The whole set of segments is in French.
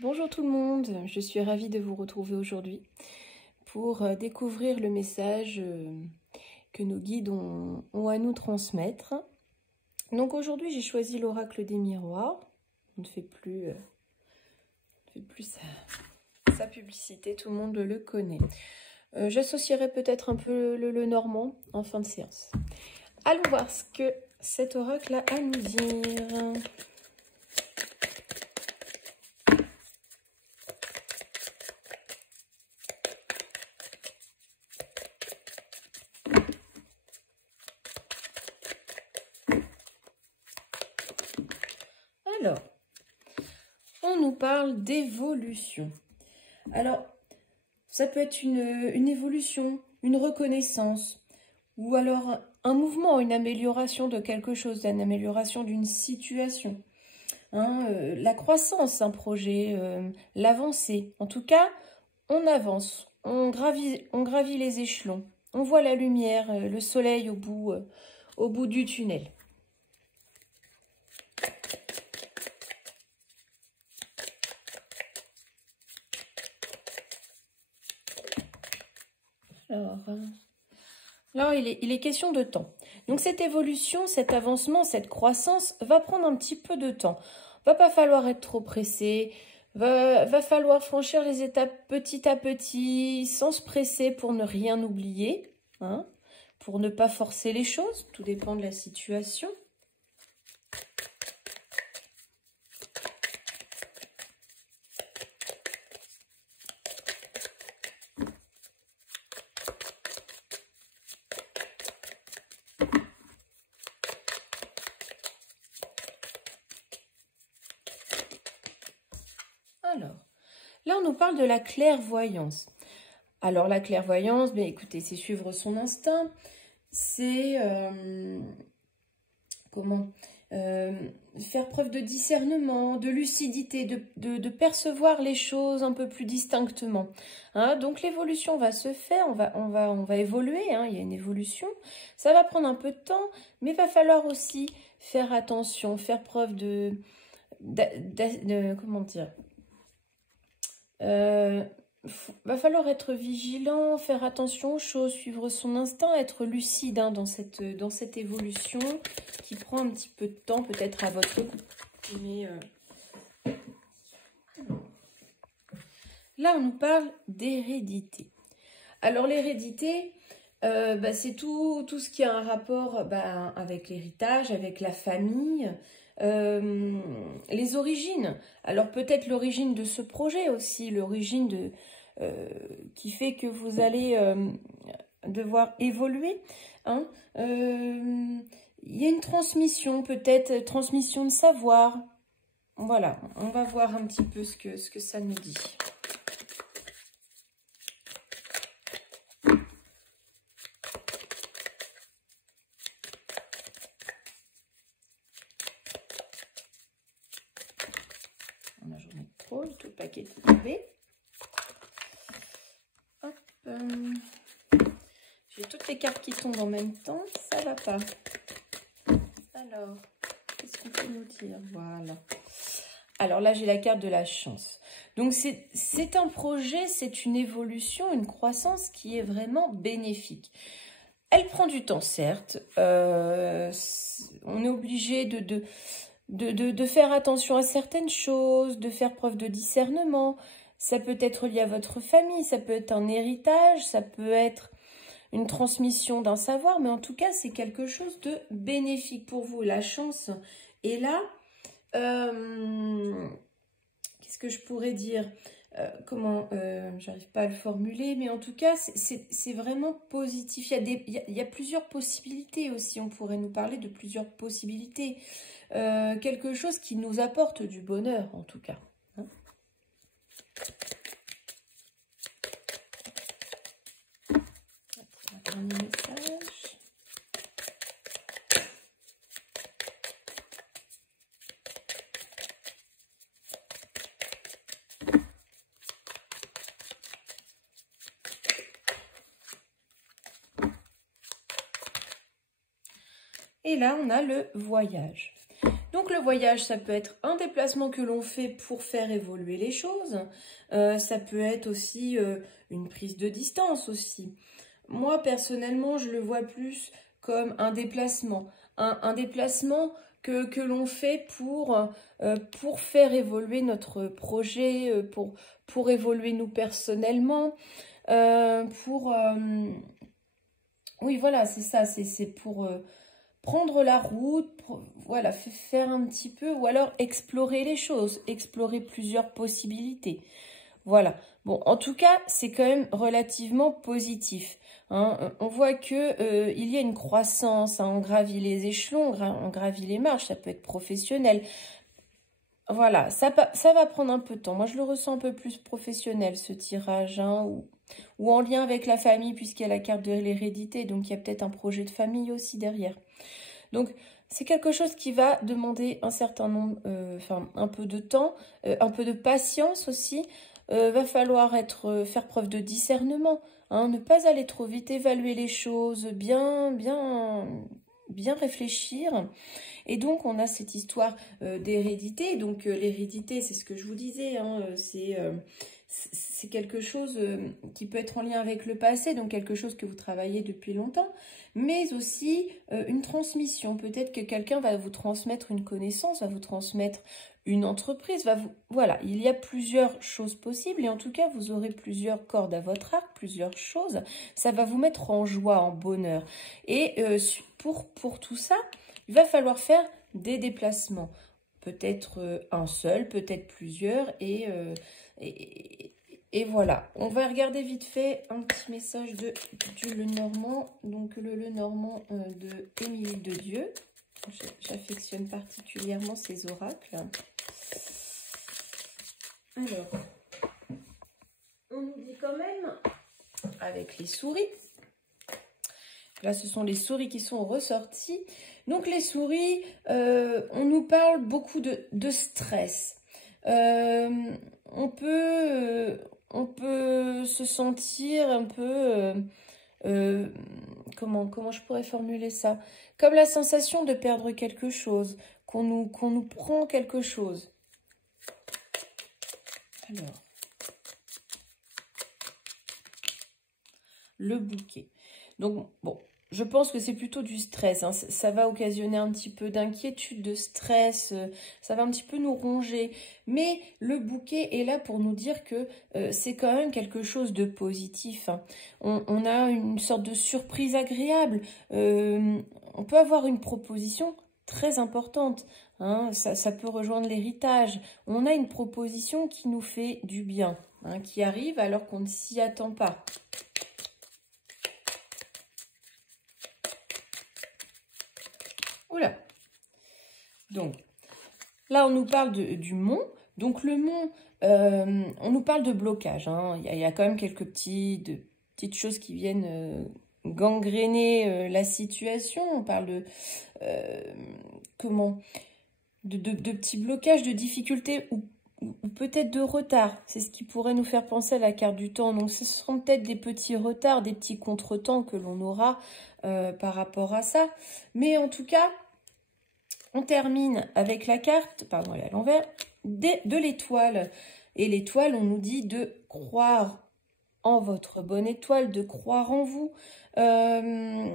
Bonjour tout le monde, je suis ravie de vous retrouver aujourd'hui pour découvrir le message que nos guides ont à nous transmettre. Donc aujourd'hui j'ai choisi l'oracle des miroirs. On ne fait plus, sa publicité, tout le monde le connaît. J'associerai peut-être un peu le normand en fin de séance. Allons voir ce que cet oracle a à nous dire. Alors, on nous parle d'évolution. Alors, ça peut être une évolution, une reconnaissance, ou alors un mouvement, une amélioration de quelque chose, une amélioration d'une situation. La croissance, un projet, l'avancée. En tout cas, on avance, on gravit les échelons. On voit la lumière, le soleil au bout du tunnel. Alors il est question de temps. Donc cette évolution, cet avancement, cette croissance va prendre un petit peu de temps. Va pas falloir être trop pressé, va falloir franchir les étapes petit à petit, sans se presser pour ne rien oublier, pour ne pas forcer les choses, tout dépend de la situation. Alors, là, on nous parle de la clairvoyance. Alors, la clairvoyance, bien, écoutez, c'est suivre son instinct. C'est, faire preuve de discernement, de lucidité, de percevoir les choses un peu plus distinctement. Donc, l'évolution va se faire, on va évoluer, il y a une évolution. Ça va prendre un peu de temps, mais il va falloir aussi faire attention, faire preuve comment dire, va falloir être vigilant, faire attention aux choses, suivre son instinct, être lucide dans cette évolution qui prend un petit peu de temps peut-être à votre goût. Mais là, on nous parle d'hérédité. Alors l'hérédité, c'est tout ce qui a un rapport avec l'héritage, avec la famille, les origines. Alors peut-être l'origine de ce projet aussi, l'origine qui fait que vous allez devoir évoluer. Il y a une transmission, peut-être transmission de savoir. Voilà, on va voir un petit peu ce que ça nous dit. Tout le paquet est tombé. Hop. J'ai toutes les cartes qui tombent en même temps, ça va pas. Alors, qu'est-ce qu'on peut nous dire? Voilà. Alors là, j'ai la carte de la chance. Donc, c'est un projet, c'est une évolution, une croissance qui est vraiment bénéfique. Elle prend du temps, certes. On est obligé de faire attention à certaines choses, de faire preuve de discernement. Ça peut être lié à votre famille, ça peut être un héritage, ça peut être une transmission d'un savoir, mais en tout cas, c'est quelque chose de bénéfique pour vous. La chance est là. Qu'est-ce que je pourrais dire? J'arrive pas à le formuler, mais en tout cas, c'est vraiment positif. Il y a plusieurs possibilités aussi. On pourrait nous parler de plusieurs possibilités. Quelque chose qui nous apporte du bonheur, en tout cas. Un dernier message. Et là, on a le voyage. Donc, Donc le voyage, ça peut être un déplacement que l'on fait pour faire évoluer les choses. Ça peut être aussi une prise de distance aussi. Moi, personnellement, je le vois plus comme un déplacement. Un déplacement que l'on fait pour faire évoluer notre projet, pour évoluer nous personnellement, oui, voilà, c'est ça, c'est pour prendre la route, voilà, faire un petit peu, ou alors explorer les choses, explorer plusieurs possibilités. Voilà. Bon, en tout cas, c'est quand même relativement positif. Hein. On voit que il y a une croissance, hein, on gravit les échelons, on gravit les marches, ça peut être professionnel. Voilà, ça va prendre un peu de temps. Moi, je le ressens un peu plus professionnel, ce tirage, hein, ou en lien avec la famille, puisqu'il y a la carte de l'hérédité, donc il y a peut-être un projet de famille aussi derrière. Donc, c'est quelque chose qui va demander un certain nombre, enfin, un peu de temps, un peu de patience aussi. Va falloir faire preuve de discernement, hein, ne pas aller trop vite, évaluer les choses, bien réfléchir. Et donc, on a cette histoire d'hérédité. Donc, l'hérédité, c'est ce que je vous disais, hein, c'est quelque chose qui peut être en lien avec le passé, donc quelque chose que vous travaillez depuis longtemps, mais aussi une transmission. Peut-être que quelqu'un va vous transmettre une connaissance, va vous transmettre une entreprise, voilà, il y a plusieurs choses possibles et en tout cas, vous aurez plusieurs cordes à votre arc, plusieurs choses. Ça va vous mettre en joie, en bonheur. Et pour tout ça, il va falloir faire des déplacements. Peut-être un seul, peut-être plusieurs et voilà. On va regarder vite fait un petit message du Lenormand. Donc le Lenormand de Émilie de Dieu. J'affectionne particulièrement ces oracles. Alors, on nous dit quand même, avec les souris, là ce sont les souris qui sont ressorties. Donc les souris, on nous parle beaucoup de stress. On peut se sentir un peu... comment je pourrais formuler ça? Comme la sensation de perdre quelque chose, qu'on nous prend quelque chose. Alors, le bouquet. Donc, bon, je pense que c'est plutôt du stress. Hein. Ça va occasionner un petit peu d'inquiétude, de stress. Ça va un petit peu nous ronger. Mais le bouquet est là pour nous dire que c'est quand même quelque chose de positif. Hein. On a une sorte de surprise agréable. On peut avoir une proposition très importante. Hein. Ça peut rejoindre l'héritage. On a une proposition qui nous fait du bien, hein, qui arrive alors qu'on ne s'y attend pas. Oula. Donc, là, on nous parle du mont. Donc, le mont, on nous parle de blocage. Hein. Il y a quand même quelques petites choses qui viennent gangréner la situation. On parle de petits blocages, de difficultés ou peut-être de retard. C'est ce qui pourrait nous faire penser à la carte du temps. Donc, ce seront peut-être des petits retards, des petits contretemps que l'on aura par rapport à ça. Mais en tout cas, on termine avec la carte, pardon, elle est à l'envers, de l'étoile. Et l'étoile, on nous dit de croire en votre bonne étoile, de croire en vous, de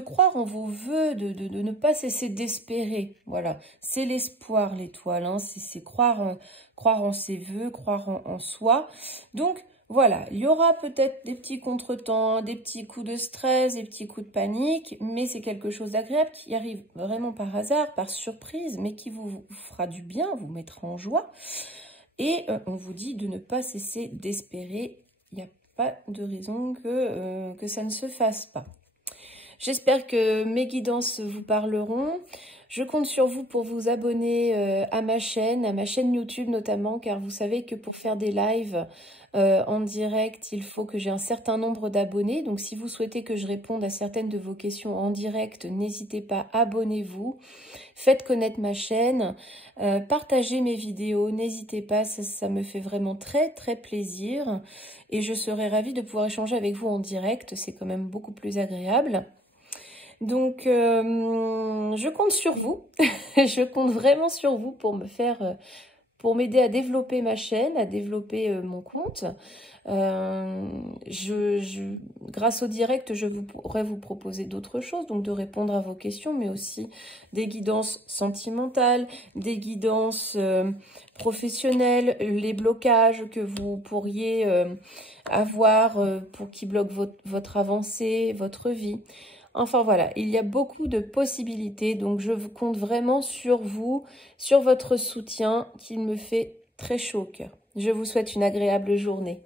croire en vos vœux, de ne pas cesser d'espérer. Voilà, c'est l'espoir, l'étoile. Hein. C'est croire en ses vœux, croire en soi. Donc, voilà, il y aura peut-être des petits contretemps, des petits coups de stress, des petits coups de panique, mais c'est quelque chose d'agréable qui arrive vraiment par hasard, par surprise, mais qui vous fera du bien, vous mettra en joie. Et on vous dit de ne pas cesser d'espérer. Il n'y a pas de raison que ça ne se fasse pas. J'espère que mes guidances vous parleront. Je compte sur vous pour vous abonner à ma chaîne YouTube notamment, car vous savez que pour faire des lives en direct, il faut que j'ai un certain nombre d'abonnés. Donc, si vous souhaitez que je réponde à certaines de vos questions en direct, n'hésitez pas, abonnez-vous. Faites connaître ma chaîne, partagez mes vidéos, n'hésitez pas, ça me fait vraiment très très plaisir. Et je serai ravie de pouvoir échanger avec vous en direct, c'est quand même beaucoup plus agréable. Donc, je compte sur vous. Je compte vraiment sur vous pour pour m'aider à développer ma chaîne, à développer mon compte. Grâce au direct, je pourrais vous proposer d'autres choses, donc de répondre à vos questions, mais aussi des guidances sentimentales, des guidances professionnelles, les blocages que vous pourriez avoir pour qui bloquent votre avancée, votre vie. Enfin voilà, il y a beaucoup de possibilités, donc je vous compte vraiment sur vous, sur votre soutien qui me fait très chaud au cœur. Je vous souhaite une agréable journée.